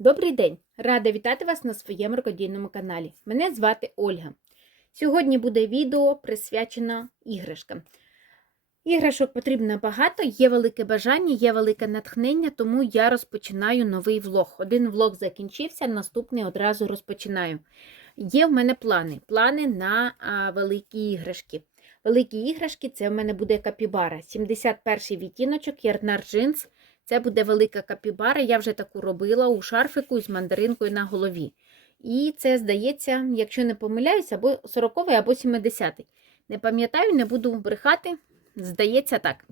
Добрий день! Рада вітати вас на своєму рукодільному каналі. Мене звати Ольга. Сьогодні буде відео присвячено іграшкам. Іграшок потрібно багато, є велике бажання, є велике натхнення, тому я розпочинаю новий влог. Один влог закінчився, наступний одразу розпочинаю. Є в мене плани. Плани на а, великі іграшки. Великі іграшки це в мене буде капібара. 71 відтіночок, ярнар джинс. Це буде велика капібара. Я вже таку робила у шарфику з мандаринкою на голові. І це, здається, якщо не помиляюсь, або 40 або 70-й. Не пам'ятаю, не буду брехати. Здається, так.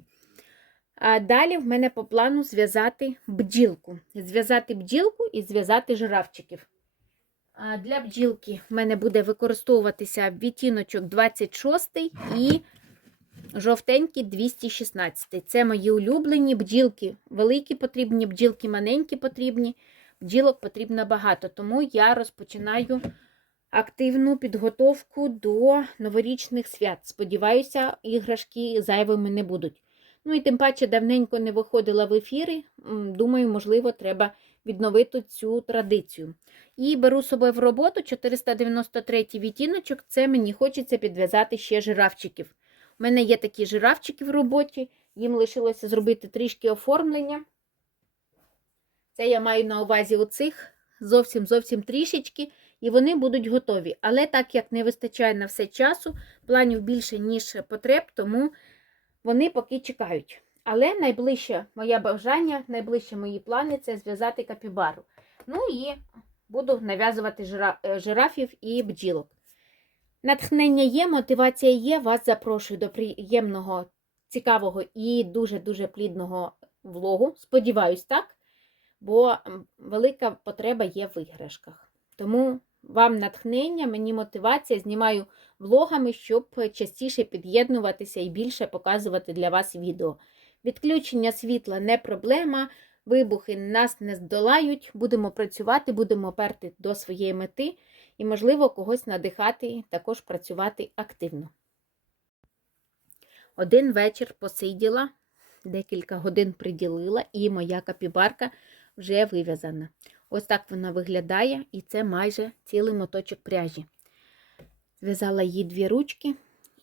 А далі в мене по плану зв'язати бджілку. Зв'язати бджілку і зв'язати жирафчиків. А для бджілки в мене буде використовуватися відтіночок 26 і жовтенький 216. Це мої улюблені бджілки. Великі потрібні, бджілки маленькі потрібні. Бджілок потрібно багато, тому я розпочинаю активну підготовку до новорічних свят. Сподіваюся, іграшки зайвими не будуть. Ну і тим паче давненько не виходила в ефіри. Думаю, можливо, треба відновити цю традицію. І беру з собою в роботу 493 відтіночок. Це мені хочеться підв'язати ще жирафчиків. У мене є такі жирафчики в роботі, їм лишилося зробити трішки оформлення. Це я маю на увазі оцих зовсім зовсім трішечки, і вони будуть готові. Але так як не вистачає на все часу, планів більше, ніж потреб, тому вони поки чекають. Але найближче моє бажання, найближче мої плани це зв'язати капібару. Ну і буду нав'язувати жира... жирафів і бджілок. Натхнення є, мотивація є. Вас запрошую до приємного, цікавого і дуже-дуже плідного влогу. Сподіваюсь, так. Бо велика потреба є в іграшках. Тому вам натхнення, мені мотивація, знімаю влогами, щоб частіше під'єднуватися і більше показувати для вас відео. Відключення світла не проблема, вибухи нас не здолають, будемо працювати, будемо перти до своєї мети і, можливо, когось надихати, також працювати активно. Один вечір посиділа, декілька годин приділила, і моя капібарка вже вив'язана. Ось так вона виглядає, і це майже цілий моточок пряжі. Зв'язала її дві ручки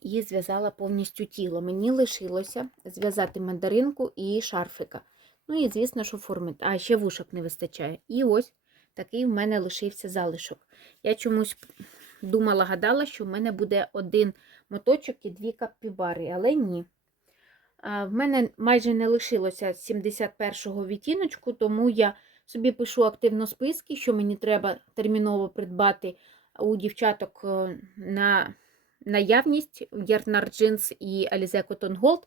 і зв'язала повністю тіло. Мені лишилося зв'язати мандаринку і шарфика. Ну і, звісно, що оформити. А, ще вушок не вистачає. І ось такий в мене лишився залишок. Я чомусь думала, гадала, що в мене буде один моточок і дві капібари, але ні. В мене майже не лишилося 71-го відтіночку, тому я собі пишу активно списки, що мені треба терміново придбати у дівчаток е, на наявність Ярнар Джинс і Alize Cotton Gold.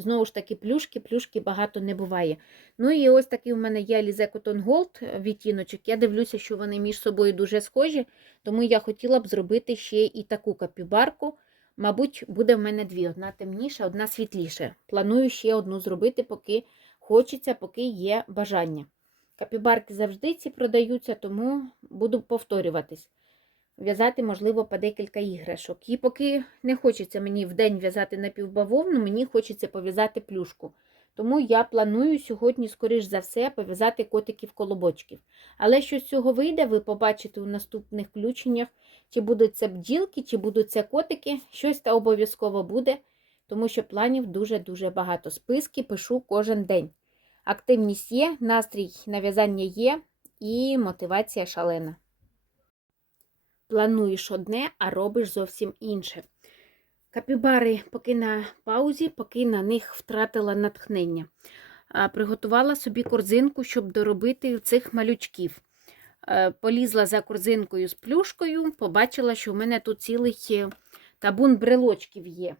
Знову ж таки, плюшки, плюшки багато не буває. Ну і ось такий у мене є Alize Cotton Gold відтіночок. Я дивлюся, що вони між собою дуже схожі, тому я хотіла б зробити ще і таку капібарку. Мабуть, буде в мене дві: одна темніша, одна світліша. Планую ще одну зробити, поки хочеться, поки є бажання. Капібарки завжди ці продаються, тому буду повторюватись. В'язати, можливо, по декілька іграшок. І поки не хочеться мені в день в'язати напівбавовну, мені хочеться пов'язати плюшку. Тому я планую сьогодні, скоріш за все, пов'язати котиків-колобочків. Але що з цього вийде, ви побачите у наступних включеннях, чи будуть це бджілки, чи будуть це котики. Щось та обов'язково буде, тому що планів дуже-дуже багато. Списки пишу кожен день. Активність є, настрій на в'язання є і мотивація шалена. Плануєш одне, а робиш зовсім інше. Капібари поки на паузі, поки на них втратила натхнення. Приготувала собі корзинку, щоб доробити цих малючків. Полізла за корзинкою з плюшкою, побачила, що в мене тут цілий табун брелочків є.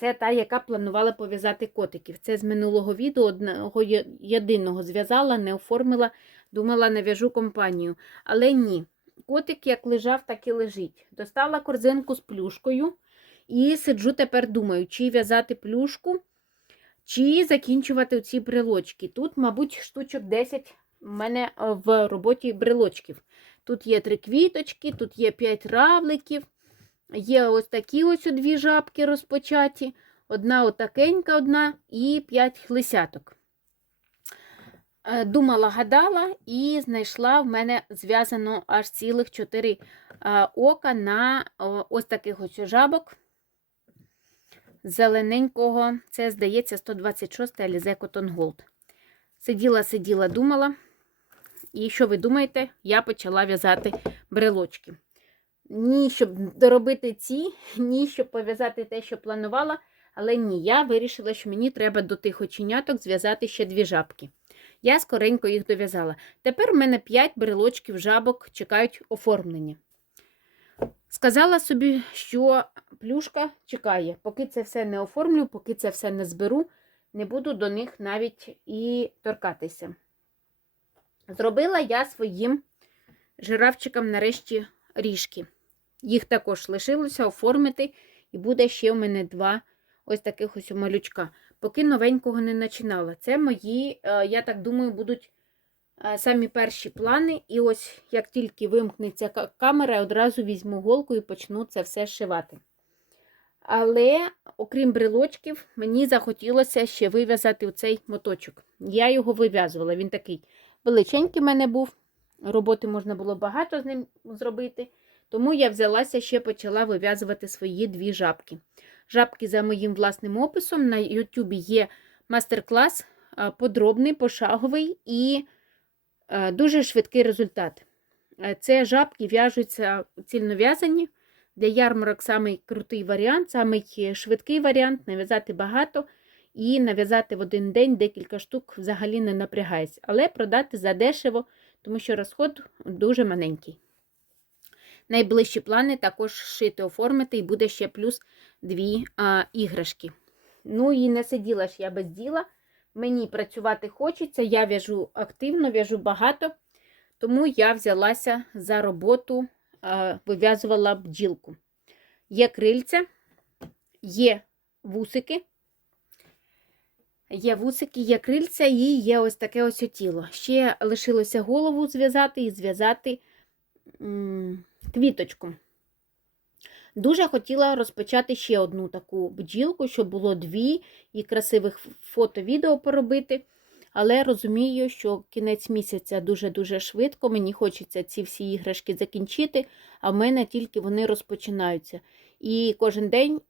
Це та, яка планувала пов'язати котиків. Це з минулого відео одного єдиного зв'язала, не оформила, думала, нав'яжу компанію. Але ні. Котик як лежав, так і лежить. Достала корзинку з плюшкою. І сиджу тепер думаю, чи в'язати плюшку, чи закінчувати ці брелочки. Тут, мабуть, штучок 10 у мене в роботі брелочків. Тут є три квіточки, тут є 5 равликів, є ось такі ось дві жабки розпочаті, одна отакенька, одна і 5 лисяток. Е, Думала, гадала і знайшла в мене зв'язано аж цілих чотири е, ока на ось таких ось жабок зелененького. Це, здається, 126 Alize Cotton Gold. Сиділа, сиділа, думала. І що ви думаєте? Я почала в'язати брелочки. Ні, щоб доробити ці, ні, щоб пов'язати те, що планувала. Але ні, я вирішила, що мені треба до тих оченяток зв'язати ще дві жабки. Я скоренько їх дов'язала. Тепер в мене 5 брелочків жабок чекають оформлення. Сказала собі, що плюшка чекає, поки це все не оформлю, поки це все не зберу, не буду до них навіть і торкатися. Зробила я своїм жирафчикам нарешті ріжки. Їх також лишилося оформити, і буде ще у мене два ось таких ось малючка. Поки новенького не починала. Це мої, е, я так думаю, будуть е, самі перші плани. І ось як тільки вимкнеться ка- камера, я одразу візьму голку і почну це все шивати. Але, окрім брелочків, мені захотілося ще вив'язати цей моточок. Я його вив'язувала. Він такий величенький в мене був. Роботи можна було багато з ним зробити. Тому я взялася ще почала вив'язувати свої дві жабки. Жабки за моїм власним описом. На Ютубі є мастер-клас подробний, пошаговий і е, дуже швидкий результат. Е, Це жабки в'яжуться цільнов'язані. Для ярмарок самий крутий варіант, самий швидкий варіант нав'язати багато і нав'язати в один день декілька штук взагалі не напрягається. Але продати задешево, тому що розход дуже маленький. Найближчі плани також шити, оформити, і буде ще плюс дві а, іграшки. Ну і не сиділа ж я без діла. Мені працювати хочеться, я в'яжу активно, в'яжу багато, тому я взялася за роботу, вив'язувала бджілку. Є крильця, є вусики. Є вусики, є крильця і є ось таке ось тіло. Ще лишилося голову зв'язати і зв'язати квіточку. Дуже хотіла розпочати ще одну таку бджілку, щоб було дві і красивих фото-відео поробити. Але розумію, що кінець місяця дуже-дуже швидко. Мені хочеться ці всі іграшки закінчити, а в мене тільки вони розпочинаються. І кожен день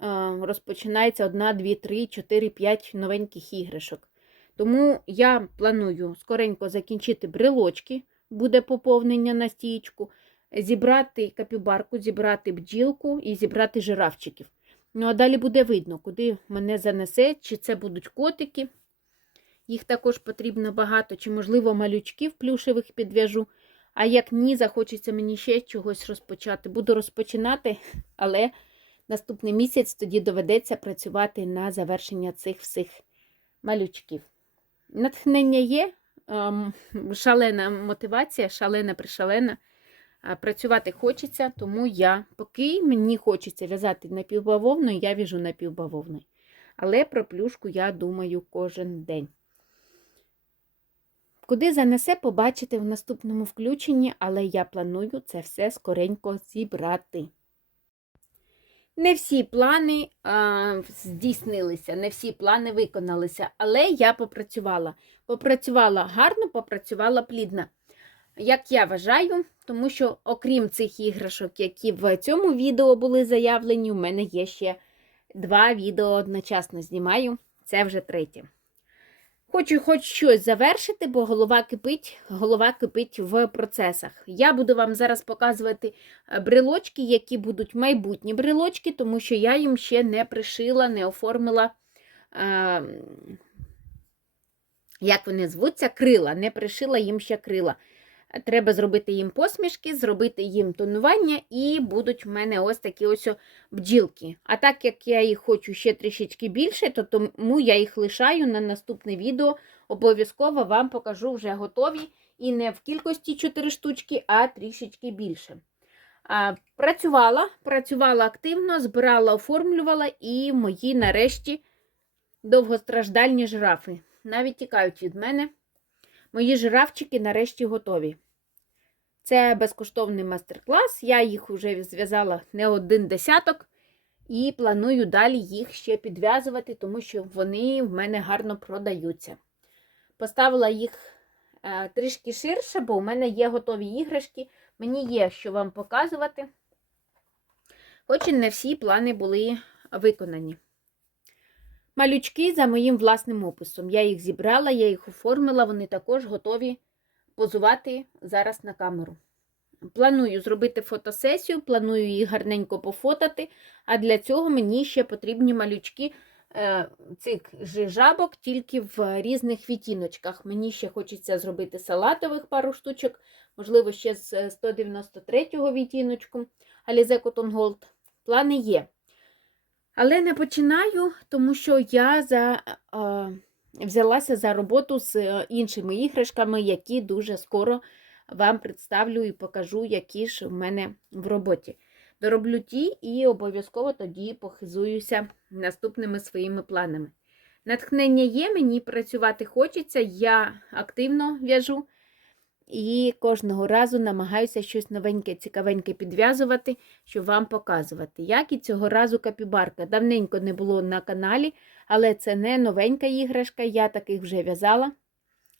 розпочинається одна, дві, три, чотири, п'ять новеньких іграшок. Тому я планую скоренько закінчити брелочки, буде поповнення на стієчку, зібрати капібарку, зібрати бджілку і зібрати жирафчиків. Ну, а далі буде видно, куди мене занесе, чи це будуть котики. Їх також потрібно багато, чи, можливо, малючків плюшевих підв'яжу. А як ні, захочеться мені ще чогось розпочати. Буду розпочинати, але наступний місяць тоді доведеться працювати на завершення цих всіх малючків. Натхнення є, ем, шалена мотивація, шалена пришалена. А Працювати хочеться, тому я, поки мені хочеться в'язати напівбавовною, я в'яжу напівбавовною. Але про плюшку я думаю кожен день. Куди занесе, побачите в наступному включенні, але я планую це все скоренько зібрати. Не всі плани а, здійснилися, не всі плани виконалися, але я попрацювала. Попрацювала гарно, попрацювала плідно. Як я вважаю, тому що, окрім цих іграшок, які в цьому відео були заявлені, у мене є ще два відео одночасно знімаю. Це вже третє. Хочу хоч щось завершити, бо голова кипить, голова кипить в процесах. Я буду вам зараз показувати е, брелочки, які будуть майбутні брелочки, тому що я їм ще не пришила, не оформила, е, як вони звуться, крила, не пришила їм ще крила. Треба зробити їм посмішки, зробити їм тонування, і будуть в мене ось такі ось бджілки. А так як я їх хочу ще трішечки більше, то тому я їх лишаю на наступне відео. Обов'язково вам покажу вже готові. І не в кількості 4 штучки, а трішечки більше. Працювала, працювала активно, збирала, оформлювала, і мої нарешті довгостраждальні жирафи. Навіть тікають від мене. Мої жирафчики нарешті готові. Це безкоштовний мастер-клас. Я їх вже зв'язала не один десяток. І планую далі їх ще підв'язувати, тому що вони в мене гарно продаються. Поставила їх е, трішки ширше, бо у мене є готові іграшки, мені є що вам показувати. Хоч і не всі плани були виконані. Малючки за моїм власним описом. Я їх зібрала, я їх оформила, вони також готові позувати зараз на камеру. Планую зробити фотосесію, планую їх гарненько пофотати, а для цього мені ще потрібні малючки е, цих же жабок, тільки в різних відтіночках. Мені ще хочеться зробити салатових пару штучок, можливо, ще з 193-го відтіночку Alize Cotton Gold. Плани є. Але не починаю, тому що я за, е, взялася за роботу з е, іншими іграшками, які дуже скоро вам представлю і покажу, які ж в мене в роботі. Дороблю ті і обов'язково тоді похизуюся наступними своїми планами. Натхнення є, мені працювати хочеться, я активно в'яжу і кожного разу намагаюся щось новеньке, цікавеньке підв'язувати, щоб вам показувати. Як і цього разу капібарка. Давненько не було на каналі, але це не новенька іграшка, я таких вже в'язала.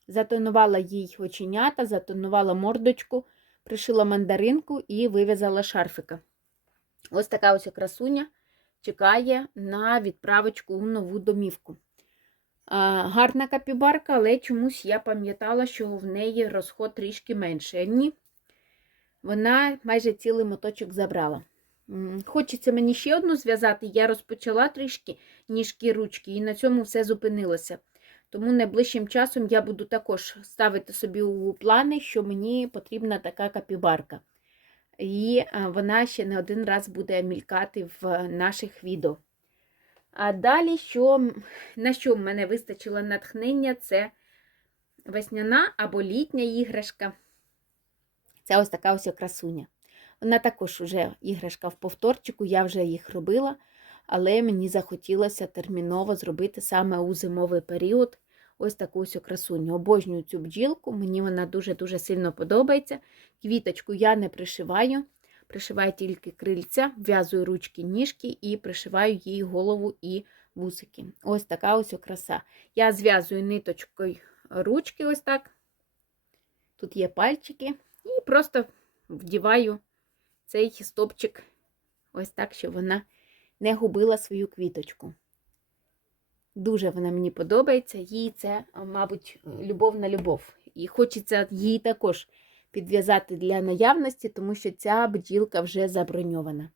Затонувала їй оченята, затонувала мордочку, пришила мандаринку і вив'язала шарфика. Ось така ось красуня чекає на відправочку у нову домівку. Гарна капібарка, але чомусь я пам'ятала, що в неї розход трішки менше. Ні, вона майже цілий моточок забрала. Хочеться мені ще одну зв'язати, я розпочала трішки ніжки ручки, і на цьому все зупинилося. Тому найближчим часом я буду також ставити собі у плани, що мені потрібна така капібарка. І вона ще не один раз буде мількати в наших відео. А далі, що, на що в мене вистачило натхнення, це весняна або літня іграшка. Це ось така ось красуня. Вона також вже іграшка в повторчику, я вже їх робила, але мені захотілося терміново зробити саме у зимовий період ось таку ось красуню. Обожнюю цю бджілку, мені вона дуже-дуже сильно подобається. Квіточку я не пришиваю, пришиваю тільки крильця, в'язую ручки, ніжки і пришиваю їй голову і вусики. Ось така ось краса. Я зв'язую ниточкою ручки, ось так. Тут є пальчики, і просто вдіваю цей стопчик ось так, щоб вона не губила свою квіточку. Дуже вона мені подобається, їй це, мабуть, любов на любов. І хочеться її також підв'язати для наявності, тому що ця бджілка вже заброньована.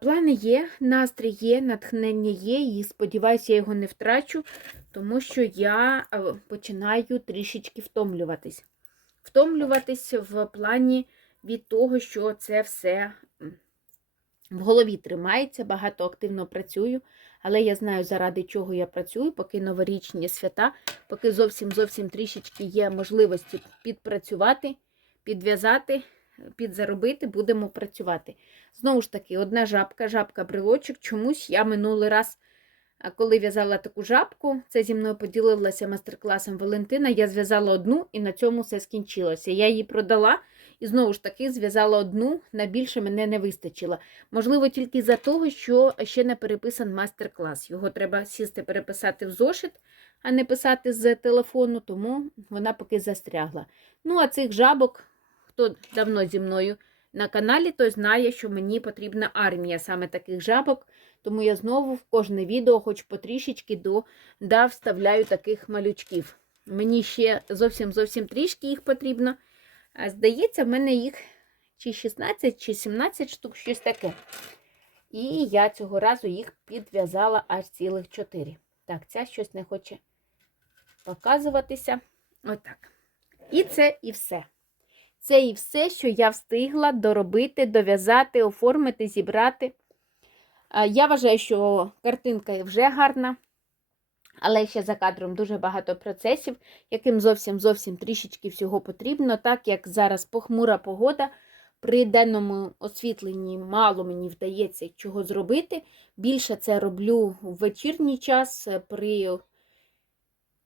Плани є, настрій є, натхнення є, і сподіваюся, я його не втрачу, тому що я починаю трішечки втомлюватись. Втомлюватись в плані від того, що це все в голові тримається, багато активно працюю, але я знаю, заради чого я працюю, поки новорічні свята, поки зовсім зовсім трішечки є можливості підпрацювати, підв'язати, підзаробити, будемо працювати. Знову ж таки, одна жабка, жабка-брелочок. Чомусь я минулий раз, коли в'язала таку жабку, це зі мною поділилася майстер-класом Валентина. Я зв'язала одну і на цьому все скінчилося. Я її продала і знову ж таки зв'язала одну, на більше мене не вистачило. Можливо, тільки за того, що ще не переписан майстер-клас. Його треба сісти переписати в зошит, а не писати з телефону, тому вона поки застрягла. Ну, а цих жабок, хто давно зі мною на каналі, той знає, що мені потрібна армія саме таких жабок. Тому я знову в кожне відео, хоч потрішечки, до, да, вставляю таких малючків. Мені ще зовсім зовсім трішки їх потрібно. Здається, в мене їх чи 16, чи 17 штук, щось таке. І я цього разу їх підв'язала аж цілих 4. Так, ця щось не хоче показуватися. Отак. І це і все. Це і все, що я встигла доробити, дов'язати, оформити, зібрати. Я вважаю, що картинка вже гарна, але ще за кадром дуже багато процесів, яким зовсім зовсім трішечки всього потрібно, так як зараз похмура погода. При денному освітленні мало мені вдається чого зробити. Більше це роблю в вечірній час е, при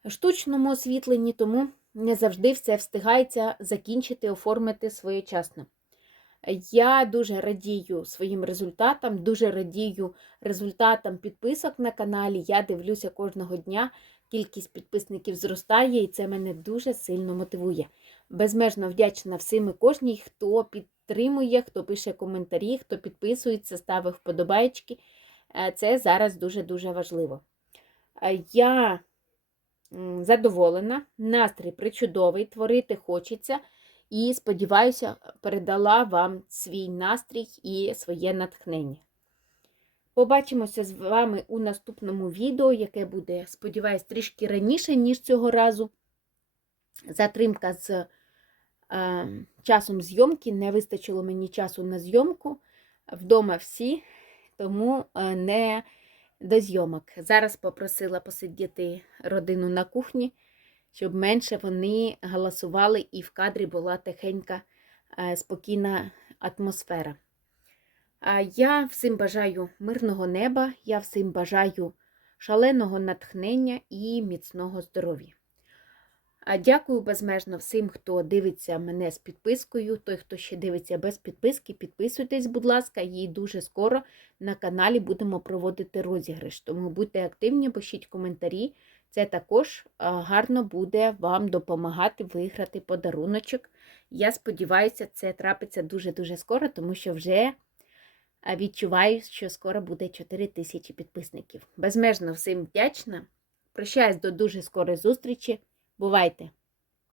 штучному освітленні, тому не завжди все встигається закінчити, оформити своєчасно. Я дуже радію своїм результатам, дуже радію результатам підписок на каналі. Я дивлюся кожного дня. кількість підписників зростає, і це мене дуже сильно мотивує. Безмежно вдячна всім і кожній, хто підтримує, хто пише коментарі, хто підписується, ставить вподобайки. Е, Це зараз дуже-дуже важливо. Е, Я задоволена, настрій причудовий, творити хочеться. І сподіваюся, передала вам свій настрій і своє натхнення. Побачимося з вами у наступному відео, яке буде, сподіваюсь, трішки раніше, ніж цього разу. Затримка з е, часом зйомки. Не вистачило мені часу на зйомку. Вдома всі, тому е, не до зйомок. Зараз попросила посидіти родину на кухні, щоб менше вони галасували і в кадрі була тихенька, е, спокійна атмосфера. Я всім бажаю мирного неба, я всім бажаю шаленого натхнення і міцного здоров'я. Дякую безмежно всім, хто дивиться мене з підпискою. Той, хто ще дивиться без підписки, підписуйтесь, будь ласка, і дуже скоро на каналі будемо проводити розіграш. Тому будьте активні, пишіть коментарі. Це також гарно буде вам допомагати виграти подаруночок. Я сподіваюся, це трапиться дуже-дуже скоро, тому що вже відчуваю, що скоро буде 4 тисячі підписників. Безмежно всім вдячна. Прощаюсь до дуже скорої зустрічі. Бувайте!